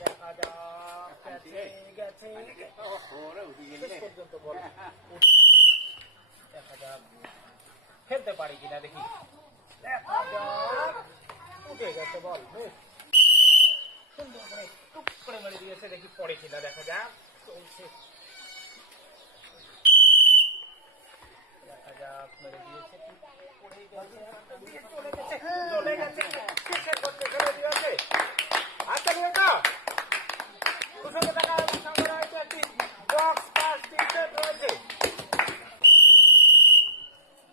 দেখা যাক গেছে পর্যন্ত বল দেখা যাক খেলতে পারি কিনা দেখি দেখা যাক উঠে গেছে বল সুন্দর করে টুক করে মেরে দিয়েছে দেখি পড়ে কিনা দেখা যাক চলছে দেখা যাক মেরে দিয়েছে চলে গেছে শেষের করতে ফেলে দিয়েছে আচ্ছা এটা দুশো টাকা সঙ্গে রয়েছে একটি বক্স পাস টিকেট রয়েছে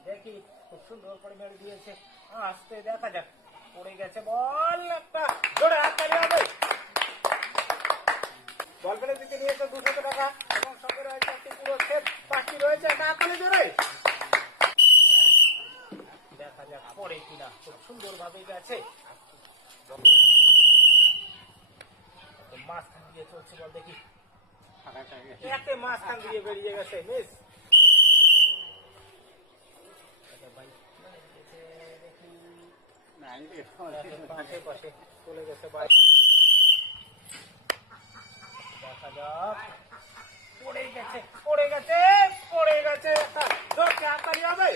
দেখি খুব সুন্দর করে মেরে দিয়েছে আসতে দেখা যাক পড়ে গেছে বল একটা জোরে হাত তালি হবে বল ফেলে দিতে নিয়েছে 200 টাকা এবং সঙ্গে রয়েছে একটি পুরো সেট পাঁচটি রয়েছে একটা হাততালি জোরে দেখা যাক পড়ে কিনা খুব সুন্দর ভাবে গেছে মাঝখান দিয়ে চলছে বল দেখি একে মাঝখান দিয়ে বেরিয়ে গেছে মিস পাশে পাশে চলে গেছে ভাই দেখা যাক পড়ে গেছে পড়ে গেছে পড়ে গেছে ধরতে হাততালি হবে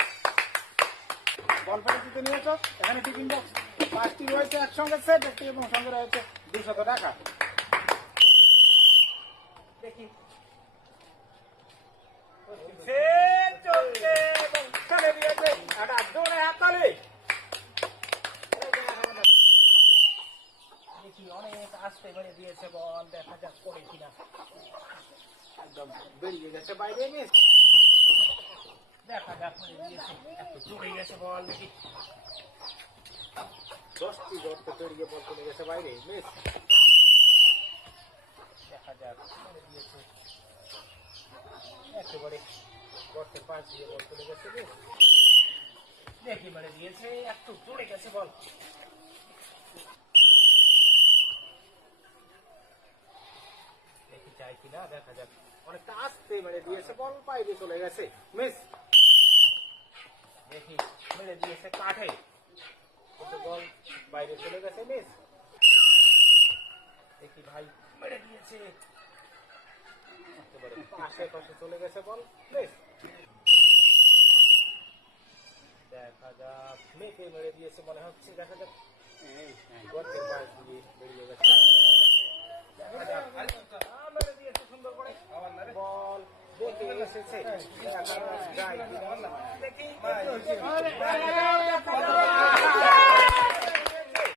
বল ফেলে দিতে নিয়েছ এখানে টিফিন বক্স পাঁচটি রয়েছে একসঙ্গে সেট একটি এবং সঙ্গে রয়েছে 200 টাকা দেখি চলছে এবং ফেলে দিয়েছে একটা জোরে হাততালি দেখি অনেক আস্তে মেরে দিয়েছে বল দেখা যাক পড়ে কিনা একদম বেরিয়ে গেছে বাইরে মিস দেখা যাক মেরে দিয়েছে একটু জোরে গেছে বল দেখি 10টি গর্ত পেরিয়ে বল চলে গেছে বাইরে মিস দেখা যাক মেরে দিয়েছে একেবারে গর্তের পাশ দিয়ে বল চলে গেছে মিস দেখি মেরে দিয়েছে একটু জোরে গেছে বল দেখি চাই কিনা দেখা যাক অনেকটা আস্তে মেরে দিয়েছে বল বাইরে চলে গেছে মিস দেখি মেরে দিয়েছে কাঠে কিন্তু বল বাইরে চলে গেছে মিস দেখি ভাই মেরে দিয়েছে একেবারে পাশে পাশে চলে গেছে বল মিস দেখা যাক মেকে মেরে দিয়েছে মনে হচ্ছে দেখা যাক গর্তের পাশ দিয়ে বেরিয়ে গেছে মেরে দিয়েছে সুন্দর করে বল দেখে এসেছে দেখি